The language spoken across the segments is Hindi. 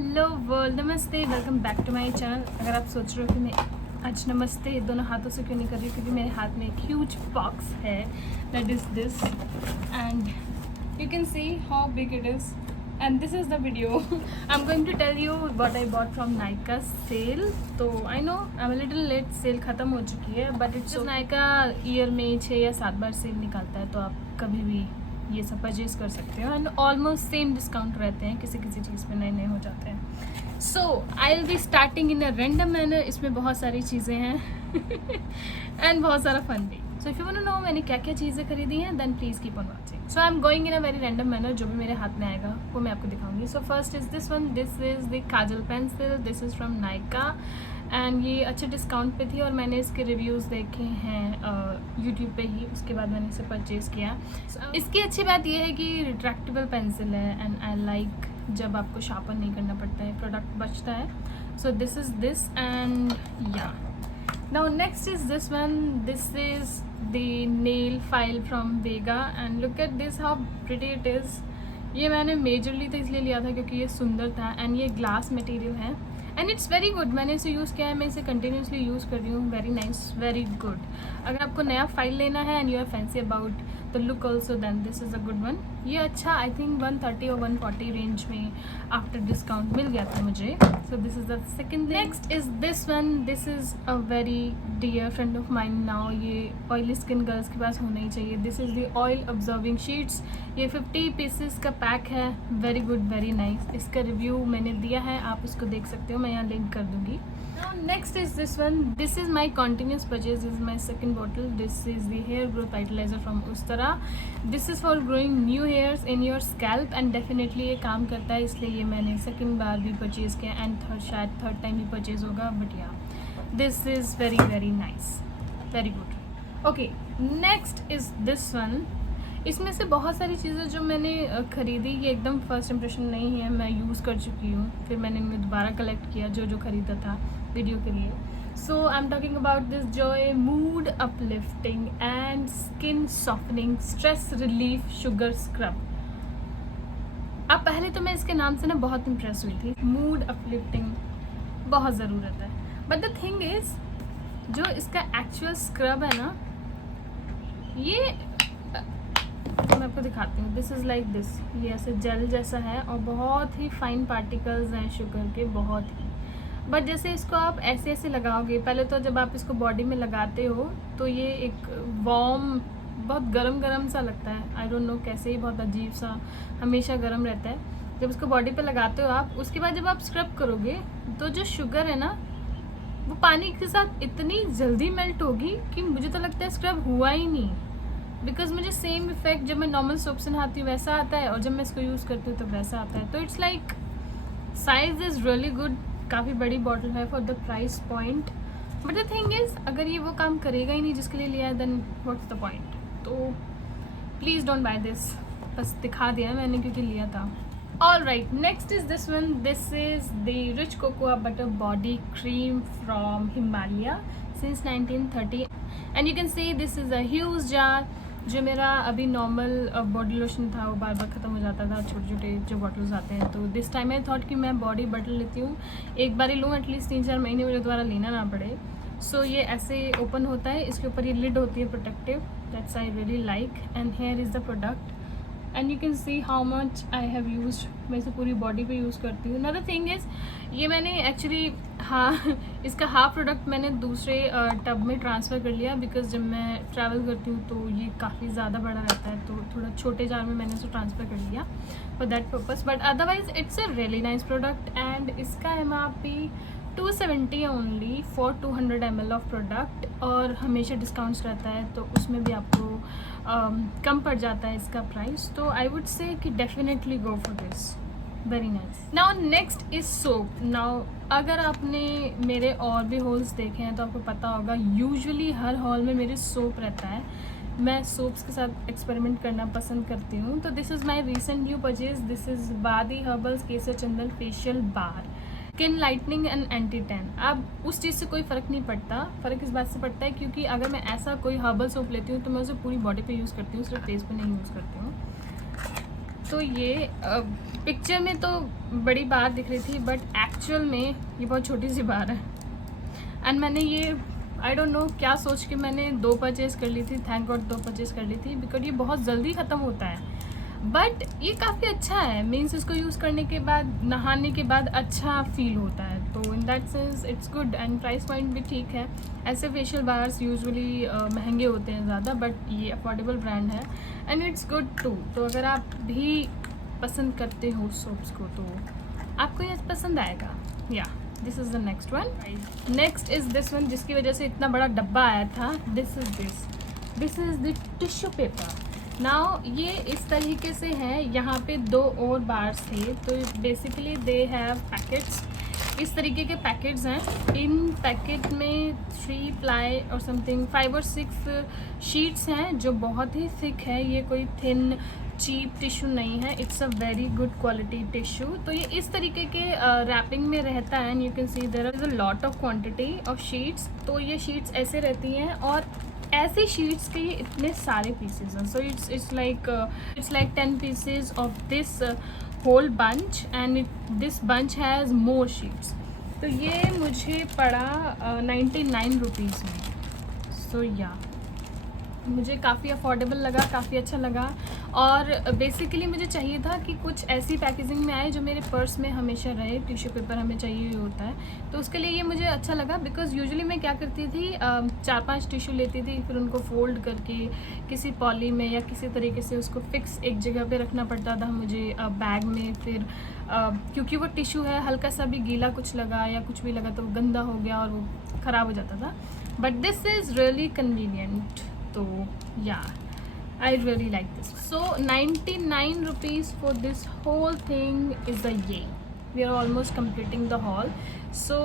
हेलो वर्ल्ड, नमस्ते, welcome back to my channel. अगर आप सोच रहे हो कि मैं आज नमस्ते दोनों हाथों से क्यों नहीं कर रही हूँ, क्योंकि मेरे हाथ में एक ह्यूज बॉक्स है, that is this and you can see how big it is and this is the video. I am going to tell you what I bought from Nykaa sale. तो I know I am little late, sale ख़त्म हो चुकी है, बट इट्स नायका ईयर में 6 या 7 बार सेल निकालता है, तो आप कभी भी ये सब परचेज़ कर सकते हो एंड ऑलमोस्ट सेम डिस्काउंट रहते हैं, किसी किसी चीज़ पे नए नए हो जाते हैं। So I will be starting in a random manner. इसमें बहुत सारी चीज़ें हैं एंड बहुत सारा फन भी। So if you want to know मैंने क्या क्या चीज़ें खरीदी हैं, then please keep on watching. So I am going in a very random manner. जो भी मेरे हाथ में आएगा वो मैं आपको दिखाऊंगी। So first is this one, this is the Kajal pencil, this is from Nykaa and ये अच्छे डिस्काउंट पे थी और मैंने इसके रिव्यूज़ देखे हैं यूट्यूब पे ही, उसके बाद मैंने इसे परचेज़ किया। इसकी अच्छी बात ये है कि रिट्रैक्टेबल पेंसिल है एंड आई लाइक जब आपको शार्पन नहीं करना पड़ता है, प्रोडक्ट बचता है। So this is this and yeah now next is this one, this is the nail file from Vega and look at this how pretty it is. ये मैंने मेजरली तो इसलिए लिया था क्योंकि ये सुंदर था एंड ये ग्लास मटेरियल है एंड इट्स वेरी गुड। मैंने इसे यूज़ किया है, मैं इसे कंटिन्यूसली यूज़ कर रही हूँ। Very nice, very good. अगर आपको नया फाइल लेना है and you are fancy about the look also, then this is a good one. ये अच्छा आई थिंक 130 और 140 रेंज में आफ्टर डिस्काउंट मिल गया था मुझे। So this is the second. Next is this one, this is a very dear friend of mine now. ये ऑयली स्किन गर्ल्स के पास होना ही चाहिए। This is the oil observing sheets. ये 50 पीसेस का पैक है, वेरी गुड, वेरी नाइस। इसका रिव्यू मैंने दिया है, आप उसको देख सकते हो, मैं यहाँ लिंक कर दूँगी। Next is this one, this is my continuous purchase, this is my second bottle. This is the hair growth vitaliser from Ustraa. This is for growing new hairs in your scalp and definitely ये काम करता है, इसलिए ये मैंने सेकेंड बार भी परचेज़ किया एंड शायद थर्ड टाइम भी परचेज़ होगा, बट या this is very very nice, very good. Okay, next is this one. इसमें से बहुत सारी चीज़ें जो मैंने ख़रीदी, ये एकदम फर्स्ट इंप्रेशन नहीं है, मैं यूज़ कर चुकी हूँ, फिर मैंने इन्हें दोबारा कलेक्ट किया जो जो ख़रीदा था वीडियो के लिए। So I am talking about this joy mood uplifting and skin softening stress relief sugar scrub. अब पहले तो मैं इसके नाम से ना बहुत इम्प्रेस हुई थी, मूड अपलिफ्टिंग बहुत ज़रूरत है, बट द थिंग इज़ जो इसका एक्चुअल स्क्रब है ना, ये मैं आपको दिखाती हूँ। दिस इज़ लाइक दिस, ये ऐसे जेल जैसा है और बहुत ही फाइन पार्टिकल्स हैं शुगर के, बहुत ही। बट जैसे इसको आप ऐसे ऐसे लगाओगे, पहले तो जब आप इसको बॉडी में लगाते हो तो ये एक वार्म, बहुत गरम गरम सा लगता है, आई डोंट नो कैसे, ही बहुत अजीब सा, हमेशा गरम रहता है। जब इसको बॉडी पे लगाते हो आप, उसके बाद जब आप स्क्रब करोगे तो जो शुगर है ना, वो पानी के साथ इतनी जल्दी मेल्ट होगी कि मुझे तो लगता है स्क्रब हुआ ही नहीं, बिकॉज मुझे सेम इफेक्ट जब मैं नॉर्मल सोप से नहाती हूँ वैसा आता है और जब मैं इसको यूज़ करती हूँ तो वैसा आता है। तो it's like size is really good, काफ़ी बड़ी बॉटल है for the price point, but the thing is अगर ये वो काम करेगा ही नहीं जिसके लिए लिया है, देन व्हाट्स द पॉइंट। तो प्लीज़ डोंट बाय दिस, बस दिखा दिया मैंने क्योंकि लिया था। All right, next is this one, this is the rich cocoa butter body cream from Himalaya since 1930 and you can see this is a huge jar. जो मेरा अभी नॉर्मल बॉडी लोशन था वो बार बार ख़त्म हो जाता था, छोटे छोटे जो बॉटल्स आते हैं, तो दिस टाइम आई थॉट कि मैं बॉडी बॉटल लेती हूँ, एक बार ही लूँ, एटलीस्ट 3-4 महीने मुझे दोबारा लेना ना पड़े। सो ये ऐसे ओपन होता है, इसके ऊपर ये लिड होती है protective, that's I really like and here is the product and you can see how much I have used. मैं इसे पूरी बॉडी पे यूज़ करती हूँ। अनदर थिंग इज़ ये मैंने एक्चुअली इसका हाफ प्रोडक्ट मैंने दूसरे टब में ट्रांसफ़र कर लिया, बिकॉज जब मैं ट्रैवल करती हूँ तो ये काफ़ी ज़्यादा बड़ा रहता है, तो थोड़ा छोटे जार में मैंने इसे ट्रांसफ़र कर लिया for that purpose. But otherwise it's a really nice product and इसका MRP 270 है only for 200 ml of product, और हमेशा डिस्काउंट्स रहता है तो उसमें भी आपको कम पड़ जाता है इसका प्राइस। तो आई वुड से कि definitely go for this, very nice. Now next is soap. Now अगर आपने मेरे और भी हॉल्स देखे हैं तो आपको पता होगा, यूजुअली हर हॉल में मेरे सोप रहता है, मैं सोप्स के साथ एक्सपेरिमेंट करना पसंद करती हूँ। तो this is my recent new purchase, this is Vaadi herbals kesar chandan facial bar, skin lightening and anti tan. अब उस चीज़ से कोई फ़र्क नहीं पड़ता, फ़र्क इस बात से पड़ता है क्योंकि अगर मैं ऐसा कोई हर्बल सोप लेती हूँ तो मैं उसे पूरी बॉडी पे यूज़ करती हूँ, सिर्फ फेस पे नहीं यूज़ करती हूँ। तो ये पिक्चर में तो बड़ी बार दिख रही थी, बट एक्चुअल में ये बहुत छोटी सी बार है। एंड मैंने ये आई डोंट नो क्या सोच के मैंने 2 परचेज़ कर ली थी। थैंक गॉड 2 परचेज़ कर ली थी, बिकॉज ये बहुत जल्दी ख़त्म होता है। बट ये काफ़ी अच्छा है, मीन्स इसको यूज़ करने के बाद, नहाने के बाद अच्छा फील होता है। तो in that sense it's good and price point भी ठीक है। ऐसे फेशियल बार्स यूजुअली महंगे होते हैं ज़्यादा, बट ये अफोर्डेबल ब्रांड है एंड इट्स गुड टू। तो अगर आप भी पसंद करते हो सोप्स को तो आपको ये पसंद आएगा। या this is the next one. Next is this one, जिसकी वजह से इतना बड़ा डब्बा आया था। This is the tissue paper. Now ये इस तरीके से है, यहाँ पे 2 और बार्स थे। तो बेसिकली दे हैव पैकेट्स, इस तरीके के पैकेट्स हैं। इन पैकेट में 3 प्लाई और समथिंग 5 और 6 शीट्स हैं, जो बहुत ही थिक है। ये कोई थिन चीप टिश्यू नहीं है, it's a very good quality tissue. तो ये इस तरीके के रैपिंग में रहता है and you can see there is a lot of quantity of sheets. तो ये शीट्स ऐसे रहती हैं और ऐसी शीट्स के ये इतने सारे पीसेज हैं। So it's like 10 pieces of this whole bunch and this bunch has more sheets. तो ये मुझे पड़ा 99 रुपीज़ में। सो या मुझे काफ़ी अफोर्डेबल लगा, काफ़ी अच्छा लगा। और बेसिकली मुझे चाहिए था कि कुछ ऐसी पैकेजिंग में आए जो मेरे पर्स में हमेशा रहे। टिश्यू पेपर हमें चाहिए ही होता है, तो उसके लिए ये मुझे अच्छा लगा। बिकॉज़ यूजुअली मैं क्या करती थी, 4-5 टिश्यू लेती थी, फिर उनको फोल्ड करके किसी पॉली में या किसी तरीके से उसको फिक्स एक जगह पे रखना पड़ता था मुझे बैग में। फिर क्योंकि वो टिश्यू है, हल्का सा भी गीला कुछ लगा या कुछ भी लगा तो वो गंदा हो गया और वो ख़राब हो जाता था। But this is really convenient. तो या I really like this. So 99 rupees for this whole thing is the yay. We are almost completing the haul. So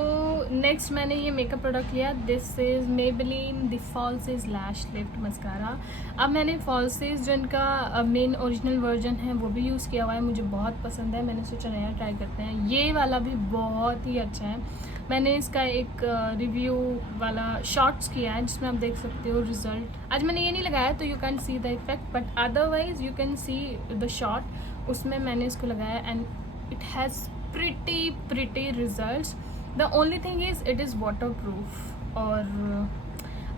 next मैंने ये मेकअप प्रोडक्ट लिया। This is Maybelline The Falsies Lash Lift Mascara। अब मैंने Falsies जो इनका मेन ओरिजिनल वर्जन है वो भी यूज़ किया हुआ है, मुझे बहुत पसंद है। मैंने सोचा नया ट्राई करते हैं। ये वाला भी बहुत ही अच्छा है। मैंने इसका एक रिव्यू वाला शॉर्ट्स किया है जिसमें आप देख सकते हो रिज़ल्ट। आज मैंने ये नहीं लगाया तो you can see the effect, but otherwise you can see the short. उसमें मैंने इसको लगाया and it has pretty results. The only thing is it is waterproof, और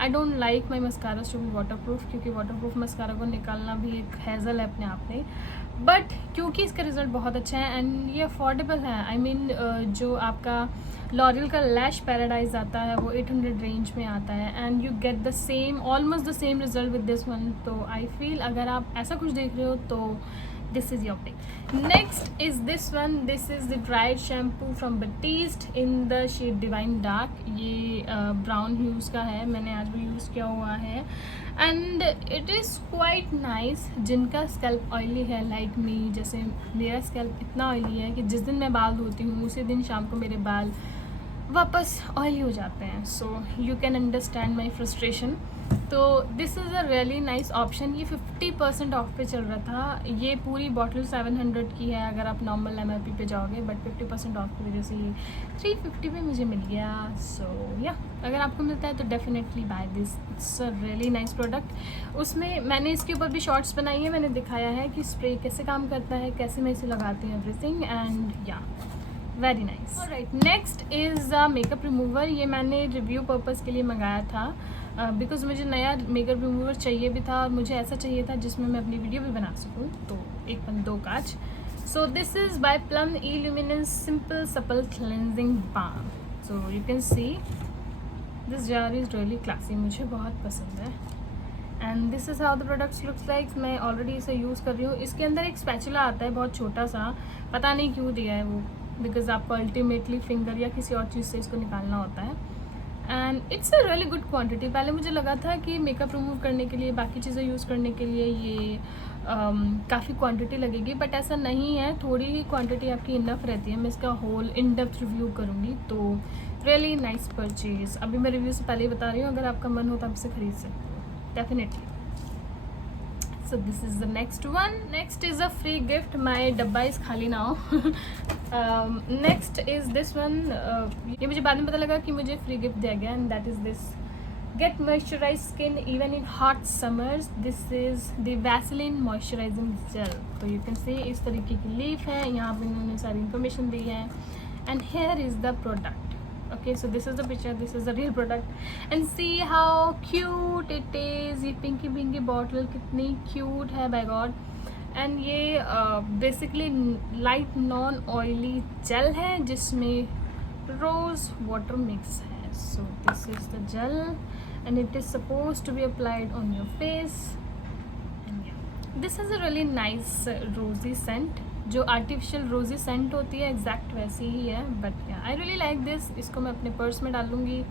I don't like my mascaras to be waterproof, क्योंकि वाटर प्रूफ मस्कारा को निकालना भी एक हैज़ल है अपने आप में। बट क्योंकि इसका रिज़ल्ट बहुत अच्छा है एंड ये अफोर्डेबल है। आई मीन जो आपका लॉरियल का लैश पैराडाइज आता है वो 800 रेंज में आता है and you get the same, almost the same result with this one. तो आई फील अगर आप ऐसा कुछ देख रहे हो तो this is your pick. Next is this one. This is the dried shampoo from Batiste in the shade Divine Dark. ये brown hues का है, मैंने आज भी यूज़ किया हुआ है and it is quite nice। जिनका स्कैल्प ऑयली है like me, जैसे मेरा स्कैल्प इतना ऑयली है कि जिस दिन मैं बाल धोती हूँ उसी दिन शाम को मेरे बाल वापस ऑयली हो जाते हैं। So you can understand my frustration. तो this is a really nice option. ये 50% ऑफ पे चल रहा था। ये पूरी बॉटल 700 की है अगर आप नॉर्मल MRP पे जाओगे, बट 50% ऑफ की वजह से ये 350 में मुझे मिल गया। सो या अगर आपको मिलता है तो definitely buy this, it's a really nice product. उसमें मैंने इसके ऊपर भी शॉर्ट्स बनाई है, मैंने दिखाया है कि स्प्रे कैसे काम करता है, कैसे मैं इसे लगाती हूँ, एवरीथिंग। एंड या very nice. Alright, next is makeup remover. ये मैंने रिव्यू पर्पज़ के लिए मंगाया था बिकॉज मुझे नया मेकअप रिमूवर चाहिए भी था और मुझे ऐसा चाहिए था जिसमें मैं अपनी वीडियो भी बना सकूँ। तो एक पन दो काज। So this is by Plum illuminance simple supple cleansing balm. So you can see this jar is really classy, मुझे बहुत पसंद है। And this is how the products looks like. मैं ऑलरेडी इसे यूज़ कर रही हूँ। इसके अंदर एक स्पैचुला आता है बहुत छोटा सा, पता नहीं क्यों दिया है वो, बिकॉज आपको अल्टीमेटली फिंगर या किसी और चीज़ से इसको निकालना होता है। And it's a really good quantity. पहले मुझे लगा था कि मेकअप रिमूव करने के लिए, बाकी चीज़ें यूज़ करने के लिए ये काफ़ी क्वांटिटी लगेगी, बट ऐसा नहीं है, थोड़ी ही क्वांटिटी आपकी इनफ रहती है। मैं इसका होल इन डेप्थ रिव्यू करूँगी। तो रियली नाइस परचेज़। अभी मैं रिव्यू से पहले ही बता रही हूँ, अगर आपका मन हो तो आप इसे खरीद सकते हो definitely. So this is the next one. Next is a free gift. My डब्बा is खाली now. Next is this one. ये मुझे बाद में पता लगा कि मुझे फ्री गिफ्ट दिया गया, and that is this get moisturized skin even in hot summers. This is the Vaseline moisturizing gel. तो you can see इस तरीके की लीफ है, यहाँ पे इन्होंने सारी information दी है, and here is the product. Okay, so this is the picture, this is the real product, and see how cute it is. ये pinky pinky bottle कितनी cute है, by God. And ये basically light non oily gel है जिसमें rose water mix है. So this is the gel and it is supposed to be applied on your face, and yeah, this is a really nice rosy scent. जो आर्टिफिशियल रोजी सेंट होती है एग्जैक्ट वैसी ही है, but I really like this. इसको मैं अपने पर्स में डाल लूँगी.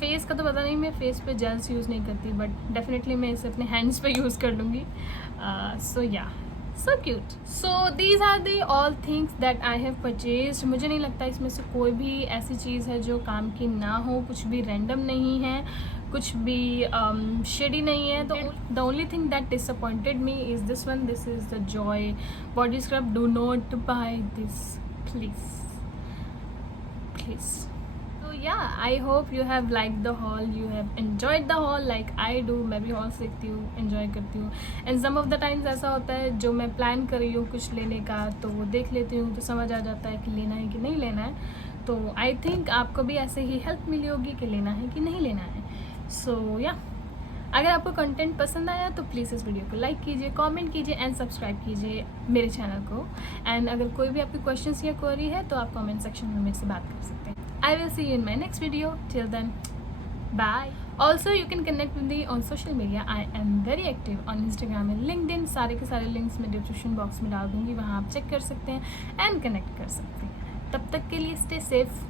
फेस का तो पता नहीं, मैं फेस पे जेल्स यूज़ नहीं करती, बट डेफिनेटली मैं इसे अपने हैंड्स पे यूज़ कर लूँगी. So yeah, so cute. So these are the all things that I have purchase. मुझे नहीं लगता इसमें से कोई भी ऐसी चीज़ है जो काम की ना हो. कुछ भी रैंडम नहीं है, कुछ भी शेडी नहीं है. तो the only thing that disappointed me is this one. This is the Joy body scrub. Do not buy this please, please. So yeah, I hope you have liked the haul, you have enjoyed the haul like I do. मैं भी haul सीखती हूँ, enjoy करती हूँ. And some of the times ऐसा होता है जो मैं plan कर रही हूँ कुछ लेने का, तो वो देख लेती हूँ तो समझ आ जाता है कि लेना है कि नहीं लेना है. तो I think आपको भी ऐसे ही help मिली होगी कि लेना है कि नहीं लेना है. So yeah, अगर आपको कंटेंट पसंद आया तो प्लीज़ इस वीडियो को लाइक कीजिए, कमेंट कीजिए एंड सब्सक्राइब कीजिए मेरे चैनल को. एंड अगर कोई भी आपकी क्वेश्चंस या क्वेरी है तो आप कमेंट सेक्शन में मेरे से बात कर सकते हैं. I will see you in my next video. Till then, bye. Also, you can connect with me on social media. I am very active on Instagram and LinkedIn. सारे के सारे लिंक्स मैं डिस्क्रिप्शन बॉक्स में डाल दूँगी, वहाँ आप चेक कर सकते हैं एंड कनेक्ट कर सकते हैं. तब तक के लिए stay safe.